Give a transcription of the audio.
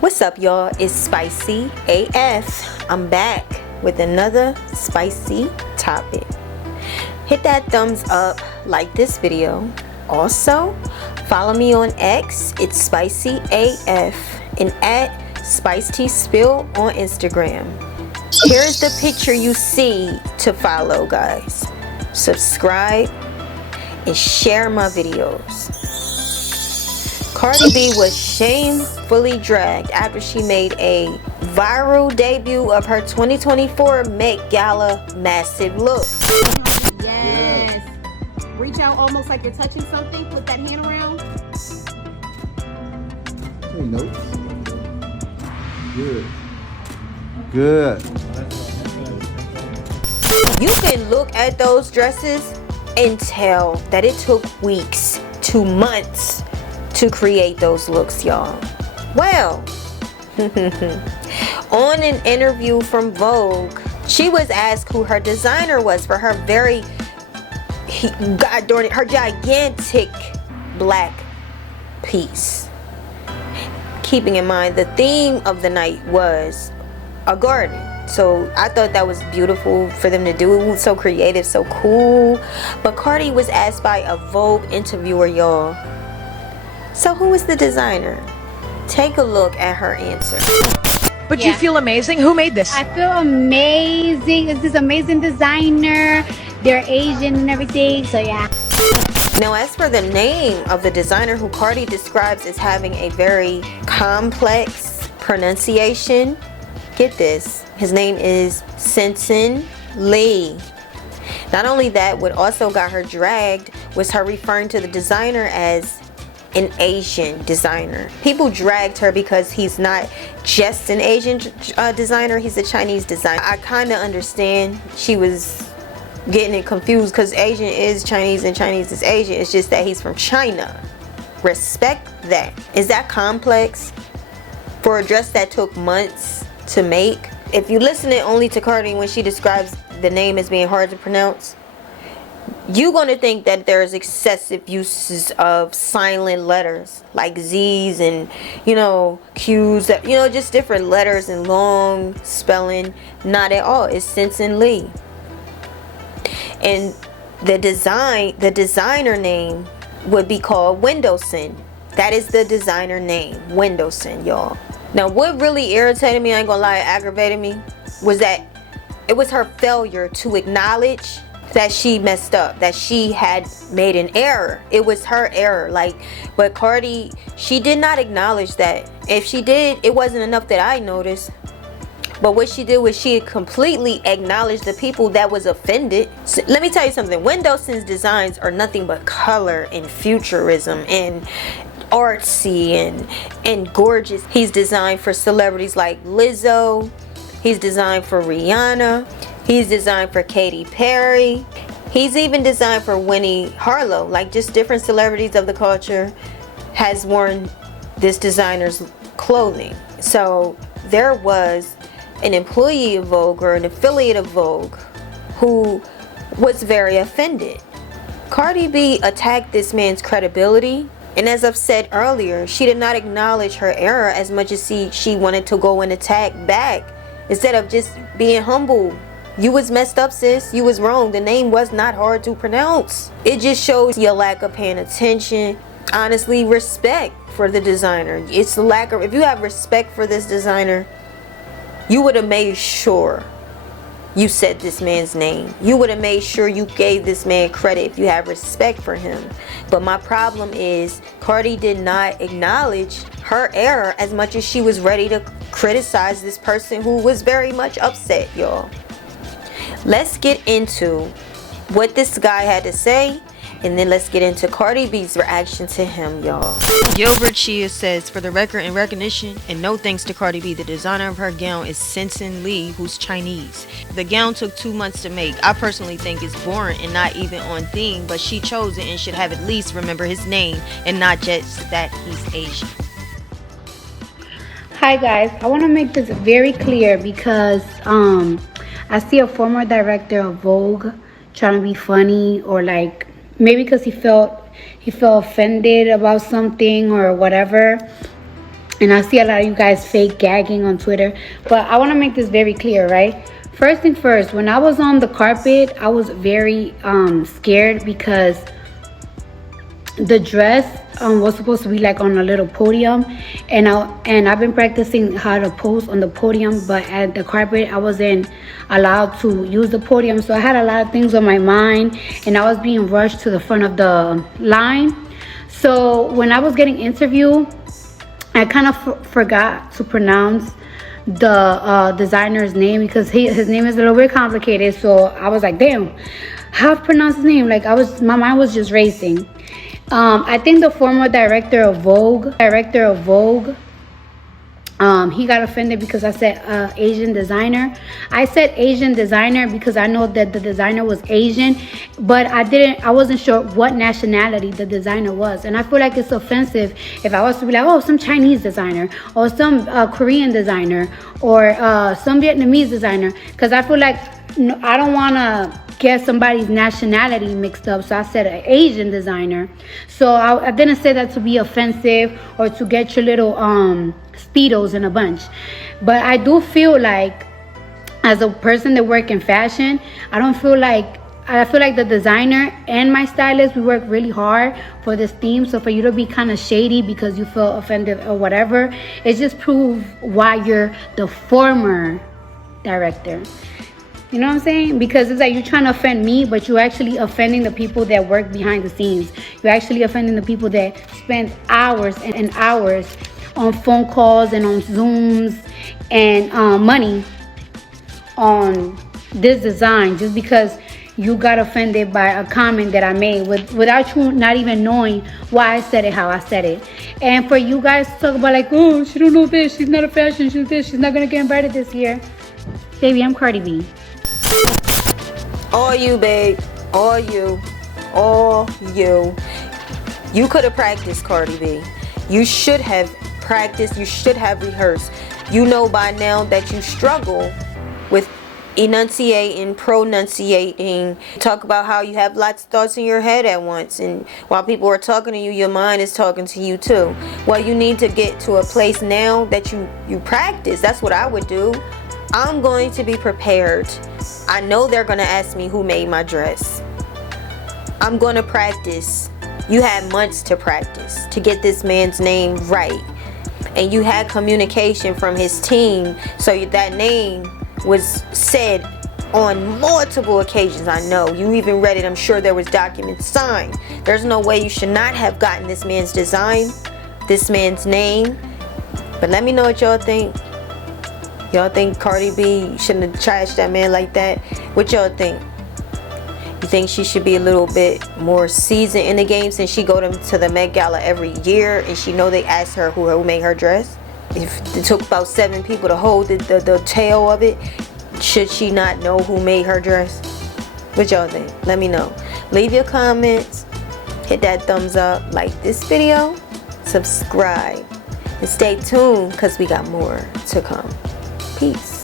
What's up, y'all? It's Spicy AF. I'm back with another spicy topic. Hit that thumbs up, like this video. Also, follow me on X. It's Spicy AF and at SpiceTSpill on Instagram. Here's the picture you see to follow, guys. Subscribe and share my videos. Cardi B was shamefully dragged after she made a viral debut of her 2024 Met Gala massive look. Yes. Reach out almost like you're touching something. Flip that hand around. Hey, notes. Good. Good. You can look at those dresses and tell that it took weeks to months to create those looks, y'all. Well, on an interview from Vogue, she was asked who her designer was for her her gigantic black piece. Keeping in mind the theme of the night was a garden. So I thought that was beautiful for them to do. It was so creative, so cool. But Cardi was asked by a Vogue interviewer, y'all. So who is the designer? Take a look at her answer. But you feel amazing? Who made this? I feel amazing. It's this amazing designer. They're Asian and everything, so yeah. Now, as for the name of the designer who Cardi describes as having a very complex pronunciation, get this, his name is Sensen Lee. Not only that, what also got her dragged was her referring to the designer as an Asian designer. People dragged her because he's not just an Asian designer, he's a Chinese designer. I kind of understand she was getting it confused because Asian is Chinese and Chinese is Asian. It's just that he's from China. Respect that. Is that complex for a dress that took months to make? If you listen it only to Cardi when she describes the name as being hard to pronounce, you're going to think that there's excessive uses of silent letters like Z's and, Q's, that, just different letters and long spelling. Not at all. It's Sensen Lee. And the designer name would be called Windowson. That is the designer name, Windowson, y'all. Now, what really irritated me, I ain't gonna lie, aggravated me, was that it was her failure to acknowledge that she messed up, that she had made an error. It was her error. But Cardi, she did not acknowledge that. If she did, it wasn't enough that I noticed. But what she did was she completely acknowledged the people that was offended. So, let me tell you something. Windowson's designs are nothing but color and futurism and artsy and gorgeous. He's designed for celebrities like Lizzo. He's designed for Rihanna. He's designed for Katy Perry. He's even designed for Winnie Harlow. Like, just different celebrities of the culture has worn this designer's clothing. So there was an employee of Vogue or an affiliate of Vogue who was very offended. Cardi B attacked this man's credibility. And as I've said earlier, she did not acknowledge her error as much as she wanted to go and attack back instead of just being humble. You was messed up, sis. You was wrong. The name was not hard to pronounce. It just shows your lack of paying attention. Honestly, respect for the designer. It's the lack of, if you have respect for this designer, you would have made sure you said this man's name. You would have made sure you gave this man credit if you have respect for him. But my problem is Cardi did not acknowledge her error as much as she was ready to criticize this person who was very much upset, y'all. Let's get into what this guy had to say, and then let's get into Cardi B's reaction to him, y'all. Gilbert Chia says, for the record and recognition, and no thanks to Cardi B, the designer of her gown is Sensen Lee, who's Chinese. The gown took 2 months to make. I personally think it's boring and not even on theme, but she chose it and should have at least remember his name and not just that he's Asian. Hi guys, I want to make this very clear because I see a former director of Vogue trying to be funny, or like maybe because he felt offended about something or whatever. And I see a lot of you guys fake gagging on Twitter. But I want to make this very clear, right? First thing first, when I was on the carpet, I was very scared because the dress was supposed to be like on a little podium, and I've been practicing how to pose on the podium, but at the carpet I wasn't allowed to use the podium, so I had a lot of things on my mind, and I was being rushed to the front of the line. So when I was getting interviewed, I kind of forgot to pronounce the designer's name because his name is a little bit complicated. So I was like, damn, how to pronounce his name? Like my mind was just racing. I think the former director of Vogue, he got offended because I said Asian designer. I said Asian designer because I know that the designer was Asian, but I wasn't sure what nationality the designer was. And I feel like it's offensive if I was to be like, oh, some Chinese designer, or some Korean designer, or some Vietnamese designer, because I feel like I don't want to get somebody's nationality mixed up. So I said an Asian designer. So I didn't say that to be offensive or to get your little Speedos in a bunch. But I do feel like, as a person that work in fashion, I feel like the designer and my stylist, we work really hard for this theme. So for you to be kind of shady because you feel offended or whatever, it just proves why you're the former director. You know what I'm saying? Because it's like you're trying to offend me, but you're actually offending the people that work behind the scenes. You're actually offending the people that spend hours and hours on phone calls and on Zooms and money on this design just because you got offended by a comment that I made without you not even knowing why I said it, how I said it. And for you guys to talk about like, oh, she don't know this, she's not a fashion, she's this, she's not gonna get invited this year. Baby, I'm Cardi B. All you, babe. All you. All you. You could have practiced, Cardi B. You should have practiced. You should have rehearsed. You know by now that you struggle with enunciating, pronunciating. Talk about how you have lots of thoughts in your head at once, and while people are talking to you, your mind is talking to you too. Well, you need to get to a place now that you practice. That's what I would do. I'm going to be prepared. I know they're going to ask me who made my dress. I'm going to practice. You had months to practice to get this man's name right. And you had communication from his team, so that name was said on multiple occasions. I know. You even read it. I'm sure there was documents signed. There's no way you should not have gotten this man's design, this man's name. But let me know what y'all think. Y'all think Cardi B shouldn't have trashed that man like that? What y'all think? You think she should be a little bit more seasoned in the game since she go to the Met Gala every year and she know they asked her who made her dress? If it took about 7 people to hold the tail of it, should she not know who made her dress? What y'all think? Let me know. Leave your comments. Hit that thumbs up. Like this video. Subscribe. And stay tuned because we got more to come. Peace.